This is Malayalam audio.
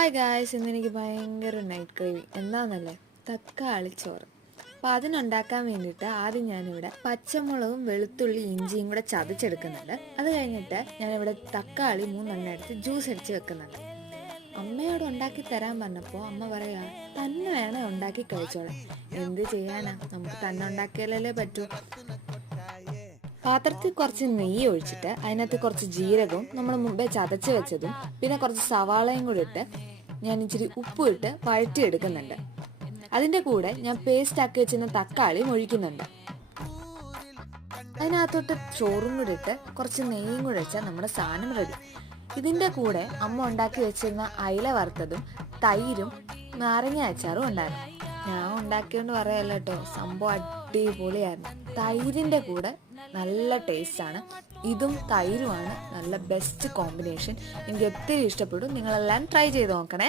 ഹായ് ഗായ്സ്, ഇന്നെനിക്ക് ഭയങ്കര നൈറ്റ് ക്രേവിങ് എന്താണെന്നല്ലേ, തക്കാളി ചോറ്. അപ്പോൾ അതിനുണ്ടാക്കാൻ വേണ്ടിയിട്ട് ആദ്യം ഞാനിവിടെ പച്ചമുളകും വെളുത്തുള്ളി ഇഞ്ചിയും കൂടെ ചതച്ചെടുക്കുന്നുണ്ട്. അത് കഴിഞ്ഞിട്ട് ഞാനിവിടെ തക്കാളി 3 എടുത്ത് ജ്യൂസ് അടിച്ച് വെക്കുന്നുണ്ട്. അമ്മയോട് ഉണ്ടാക്കി തരാൻ പറഞ്ഞപ്പോൾ അമ്മ പറയാ തന്നെ വേണേ ഉണ്ടാക്കി കഴിച്ചോളാം. എന്ത് ചെയ്യാനാ, നമുക്ക് തന്നെ ഉണ്ടാക്കിയാലല്ലേ പറ്റൂ. പാത്രത്തിൽ കുറച്ച് നെയ്യ് ഒഴിച്ചിട്ട് അതിനകത്ത് കുറച്ച് ജീരകവും നമ്മൾ മുമ്പേ ചതച്ച് വെച്ചതും പിന്നെ കുറച്ച് സവാളയും കൂടി ഇട്ട് ഞാൻ ഇച്ചിരി ഉപ്പും ഇട്ട് വഴറ്റിയെടുക്കുന്നുണ്ട്. അതിൻ്റെ കൂടെ ഞാൻ പേസ്റ്റ് ആക്കി വെച്ചിരുന്ന തക്കാളി ഒഴിക്കുന്നുണ്ട്. അതിനകത്തോട്ട് ചോറും കൂടി ഇട്ട് കുറച്ച് നെയ്യും കൂടി വെച്ചാൽ നമ്മുടെ സാധനം റെഡി. ഇതിൻ്റെ കൂടെ അമ്മ ഉണ്ടാക്കി വെച്ചിരുന്ന അയില വറുത്തതും തൈരും നാരങ്ങ അച്ചാറും ഉണ്ടായിരുന്നു. ഞാൻ ഉണ്ടാക്കിയോണ്ട് പറയല്ല കേട്ടോ, സംഭവം അടിപൊളിയായിരുന്നു. തൈരിൻ്റെ കൂടെ നല്ല ടേസ്റ്റാണ്. ഇതും തൈരുമാണ് നല്ല ബെസ്റ്റ് കോമ്പിനേഷൻ. എനിക്ക് ഒത്തിരി ഇഷ്ടപ്പെട്ടു. നിങ്ങളെല്ലാം ട്രൈ ചെയ്ത് നോക്കണേ.